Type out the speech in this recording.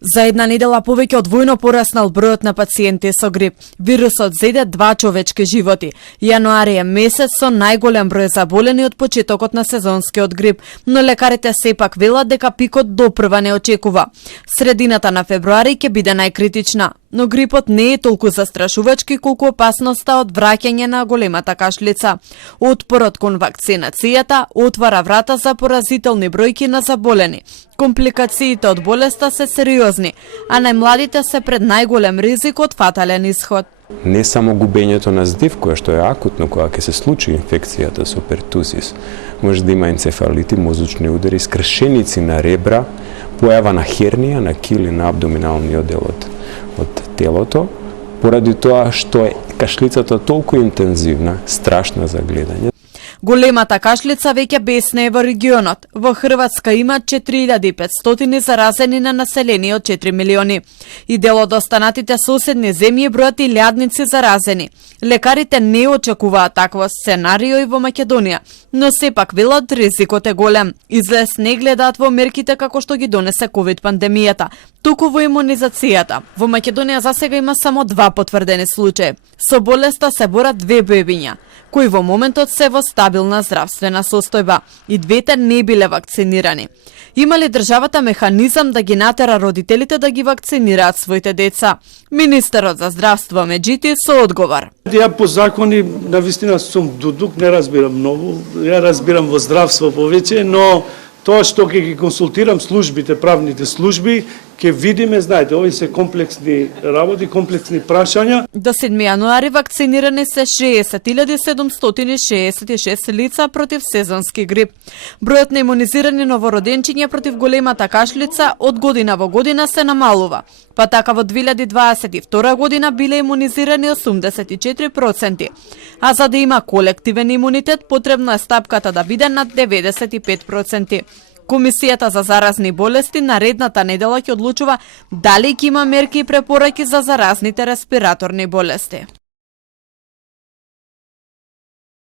За една недела повеќе од двојно пораснал бројот на пациенти со грип. Вирусот зеде 2 човечки животи. Јануари е месец со најголем број заболени од почетокот на сезонскиот грип, но лекарите сепак велат дека пикот допрва не очекува. Средината на февруари ќе биде најкритична, но грипот не е толку застрашувачки колку опасноста од враќање на големата кашлица. Отпорот кон вакцинацијата отвара врата за поразителни бројки на заболени. Компликациите од болеста се сериозни, а најмладите се пред најголем ризик од фатален исход. Не само губењето на здив, кое што е акутно, кога ќе се случи инфекцијата со пертусис, може да има енцефалити, мозочни удари, скршеници на ребра, појава на хернија, на кили, на абдоминалниот дел од телото, поради тоа што кашлицата толку интензивна, страшна за гледање. Големата кашлица веќе беснее во регионот. Во Хрватска има 4500 заразени на население од 4 милиони. И дел од останатите соседни земји бројат илјадници заразени. Лекарите не очекуваат такво сценарио и во Македонија, но сепак велат ризикот е голем. Излез не гледаат во мерките како што ги донесе ковид пандемијата, туку во имунизацијата. Во Македонија засега има само 2 потврдени случаи. Со болеста се борат 2 бебиња, кои во моментот се во стабилна здравствена состојба. И двете не биле вакцинирани. Има ли државата механизам да ги натера родителите да ги вакцинираат своите деца? Министерот за здравство Меджити со одговор. Ја по закони навистина сум дудук, не разбирам многу. Ја разбирам во здравство повеќе, но тоа што ќе ги консултирам службите, правните служби, ќе видиме, знаете, овие се комплексни работи, комплексни прашања. До 7 јануари вакцинирани се 60.766 лица против сезонски грип. Бројот на имунизирани новороденчиња против големата кашлица од година во година се намалува. Па така во 2022 година биле имунизирани 84%, а за да има колективен имунитет потребно е стапката да биде над 95%. Комисијата за заразни болести наредната недела ќе одлучува дали ќе има мерки и препораки за заразните респираторни болести.